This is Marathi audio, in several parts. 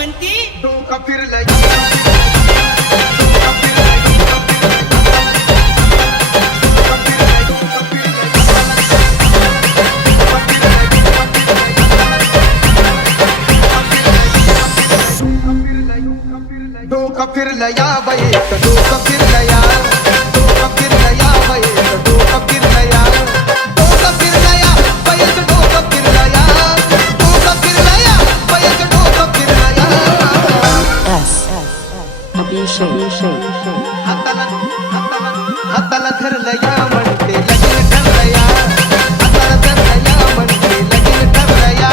म्हणती डोकं फिरलंय डोकं फिरलं या बाई डोकं फिरलं या डोकं फिरलं या बाई डोकं फिरलं या डोकं फिरलं या बाई डोकं फिरलं या डोकं फिरलं या बाई डोकं फिरलं या हाताला धरलं या म्हणते लगीन ठरलं या हाताला धरलं या म्हणते लगीन ठरलं या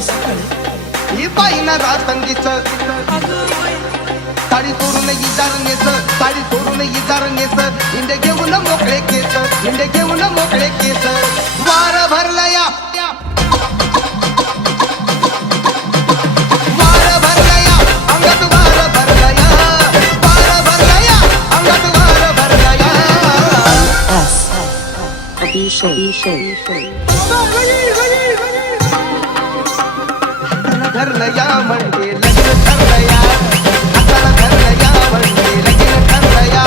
ही बाईना रातंगीच साडी सोडून इजार नेस साडी सोडून इजार नेस इंडे घेऊन मोकळे केस इंडे घेऊन मोकळे केस वार भरला या वार भरला या अंगात वार भरला या वार भरला या अंगात वार भरला या धरलं या म्हणते लगीन ठरलं या हाताला धरलं या म्हणते लगीन ठरलं या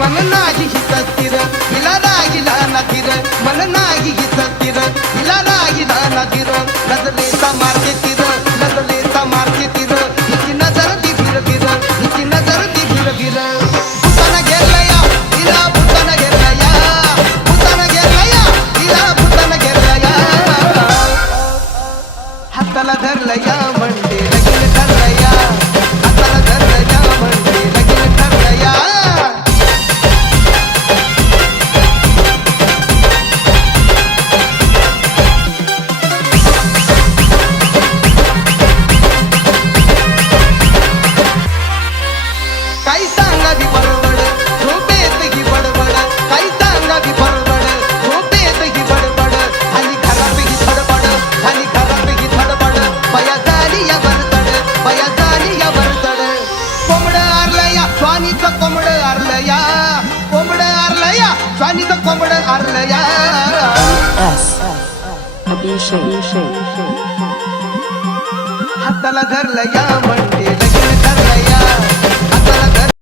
मन नाही हिच तिर हिला रागिला ना तिर मन नाही हिच तिर हिला रागिला ना तिर नजरेचा मारते तिर नजरेचा मारते तिर हिची नजर ती फिर फिर हिची नजर ती फिर फिर भूताना घेरला या हिला भूताना घेरला या भूताना घेरला या हिला भूताना घेरला या हाताला धरलं या म्हणते लगीन ठरलं या हाताला धरलं या म्हणते लगीन ठरलं या काही सांगावी बडबड झोपेत ही बडबड काही सांगावी बडबड झोपेत ही बडबड आणि घरात ही धडपड आणि घरात ही धडपड बया झाली या बरतड बया झाली या बरतड कोंबड आरलं या स्वानीचं कोंबड आरलं या कोंबड आरलं या स्वानीचं कोंबड आरलं या हाताला धरलं या म्हणते